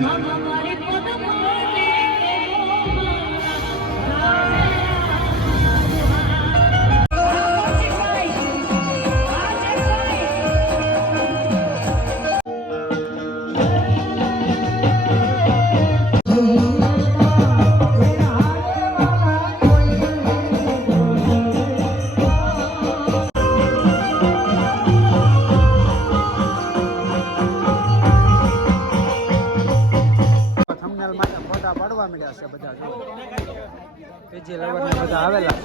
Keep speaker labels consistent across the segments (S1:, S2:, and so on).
S1: Thumbnail ફોટા મળ્યા છે બધા જો પેજી લવર બધા આવેલા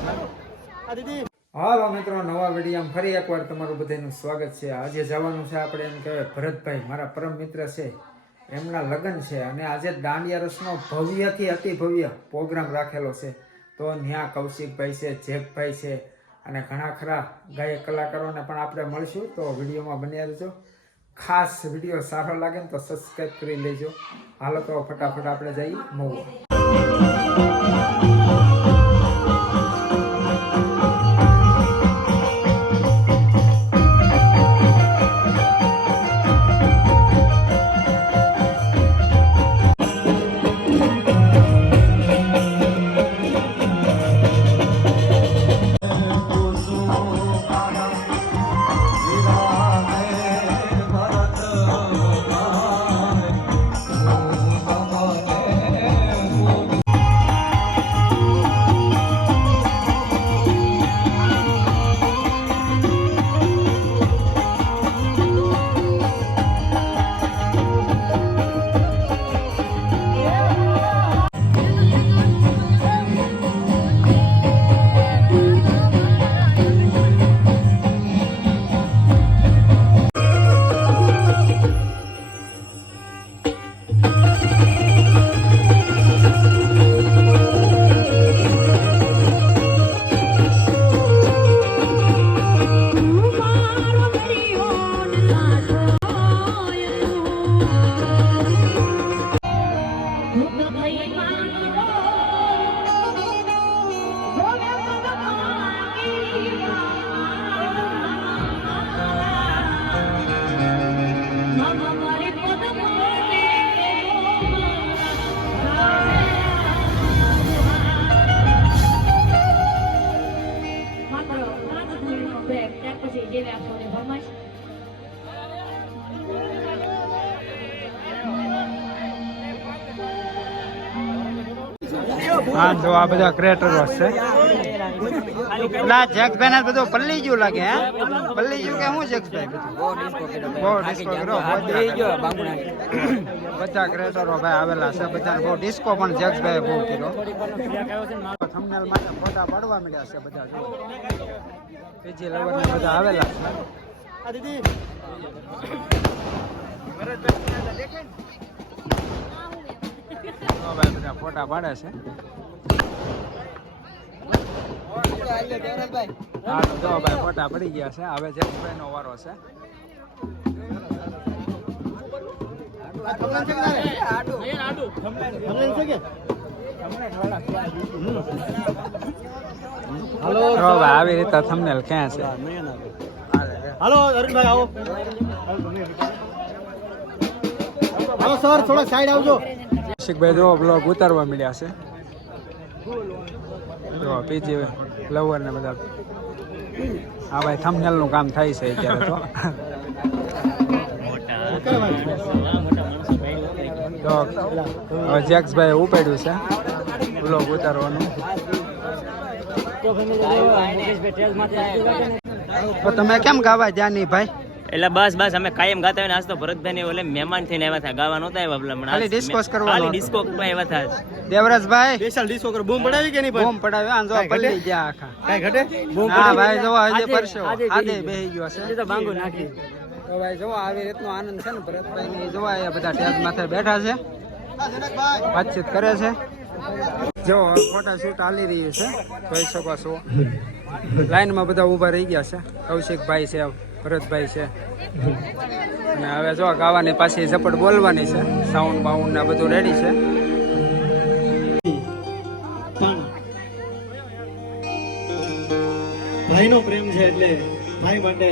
S1: હાલો મિત્રો, નવા વિડીયોમાં ફરી એકવાર તમારું બધાનું સ્વાગત છે. આજે જવાનું છે આપણે એમ કહેવાય ભરતભાઈ, મારા પરમ મિત્ર છે. એમના લગ્ન છે અને આજે દાંડિયા રસનો ભવ્યથી અતિ ભવ્ય પ્રોગ્રામ રાખેલો છે. તો ત્યાં કૌશિકભાઈ છે જેકભાઈ છે અને ઘણા ખરા ગાયક કલાકારોને પણ આપણે મળશું. તો વિડીયોમાં બન્યા રહેજો. ખાસ વીડિયો સારો લાગે ને તો સબસ્ક્રાઈબ કરી લેજો. હાલો તો ફટાફટ આપણે જઈએ મહુવા હા, જો આ બધા ક્રેટર છે. પેલા જેક્સભાઈ ને બધું પલ્લી ગયું લાગે, હે? પલ્લી ગયું કે શું જેક્સભાઈ બધું બહુ ડિસ્કો કરો બધા ક્રેટરો ભાઈ આવેલા છે બધા બહુ ડિસ્કો પણ જેક્સભાઈ બહુ કર્યો. થંબનેલ માટે ફોટા પાડવા મળ્યા છે બધા જો પેજી લવર ને બધા આવેલા છે. તો ફોટા પાડે છે. ફોટા પડી ગયા છે. હવે જેક્સભાઈ નો વારો છે. આવી રીતે થંબનેલ ક્યાં છે?
S2: હાલો અરુણભાઈ આવો. હલો, સર, થોડા સાઈડ આવજો.
S1: કૌશિકભાઈ જો બ્લોગ ઉતારવા મળ્યા છે. જો, પીજી લવર ને બધા. હા ભાઈ થમનેલનું કામ થાય છે અત્યારે તો. જેક્સભાઈ ઉપાડ્યું છે બ્લોગ ઉતારવાનું. તમે કેમ ગાવા જ્યાં નહીં ભાઈ?
S3: એટલે બસ બસ અમે કાયમ ગાતા હોય ને આજ તો ભરતભાઈ ને ઓલે મહેમાન થઈને આવ્યા હતા ગાવા નહોતા આવ્યા પેલા હમણાં.
S1: ખાલી discuss કરવાનો
S3: ખાલી ડિસ્કો કરવા આવ્યા હતા
S1: દેવરાજભાઈ.
S2: સ્પેશિયલ ડિસ્કો કરો બૂમ પડાવી કે નહીં
S1: બૂમ પડાવી આમ જો પલ્લી ગયા આખા.
S2: કાઈ ઘટે? બૂમ
S1: હા ભાઈ જો આજે પરસો
S3: આજે બેહી
S1: ગયો છે.
S3: તો બાંગો નાખી.
S1: તો ભાઈ જો આવી રીતનો આનંદ છે ને ભરતભાઈ ને જોવા આ બધા ટેબ માથે બેઠા છે. વાતચીત કરે છે. જો ફોટા શૂટ હાલી રહ્યું છે. જોઈ શકો છો. લાઈનમાં બધા ઊભા રહી ગયા છે. કૌશિકભાઈ છે. ભરતભાઈ છે. અને હવે જો ગાવાની પાછી ઝપટ બોલવાની છે. સાઉન્ડ બાઉન્ડ ને બધું રેડી છે.
S2: ભાઈનો પ્રેમ છે એટલે ભાઈ માટે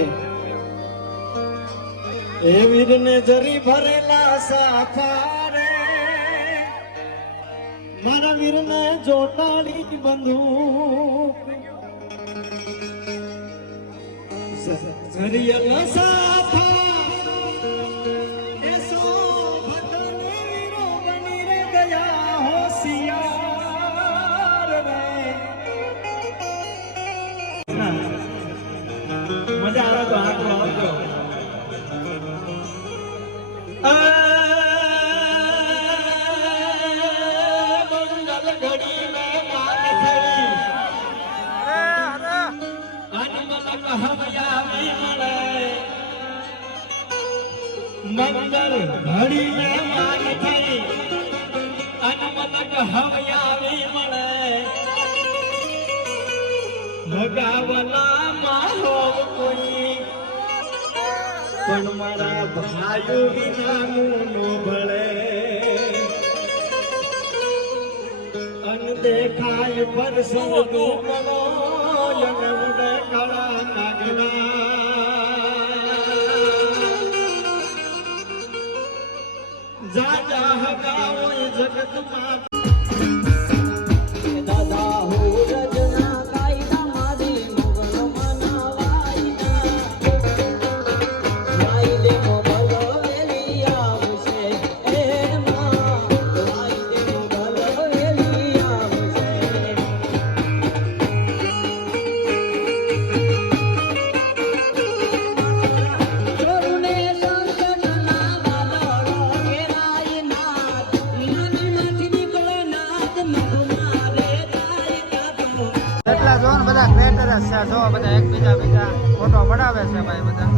S2: એ વીરને જરી ભરેલા સાફા રે મારા વીરને જોટાડી બંધુક sa sa sa sa થઈ અનમલ કહવ્યા મળે. ભગાવલા મારો કોઈ. પણ મારા ભાઈ વિનાનું નો ભળે. અનદેખાય પરસો દુકડો યન નાગના જા જા હગાવો જગતમાં દાદા
S1: ક્રેટર જ બધા એકબીજા બીજા ફોટો પડાવે છે ભાઈ બધા.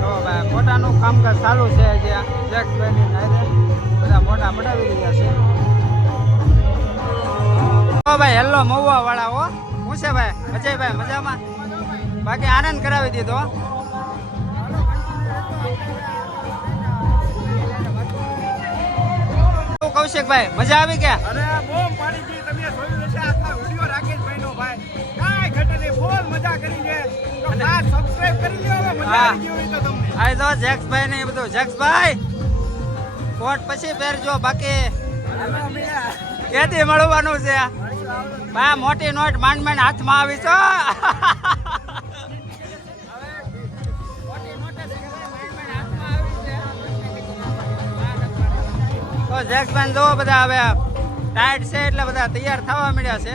S1: જો ભાઈ ફોટાનું કામકાજ ચાલુ છે જે જેક્સભાઈની હારે બધા મોટા પડાવી રહ્યા છે. ઓ ભાઈ, હેલો મહુવા વાળા હો. હું છે ભાઈ? અજયભાઈ, મજામાં? બાકી આનંદ કરાવી દીધો. કૌશિકભાઈ, મજા આવી કે
S2: ફોન મજા કરી છે તો ખાસ સબસ્ક્રાઇબ કરી લ્યો હવે મજા. આવી ગઈ હોય તો તમને.
S1: આ તો જેક્સભાઈ ને એ બધું. જેક્સભાઈ કોટ પછી પહેરજો બાકી કેતી મળવાનું છે? બા મોટી નોટ માંડ માંડ હાથમાં આવી છો તો જેક્સભાઈ જો બધા હવે ટાઈટ છે એટલે બધા તૈયાર થવા મળ્યા છે.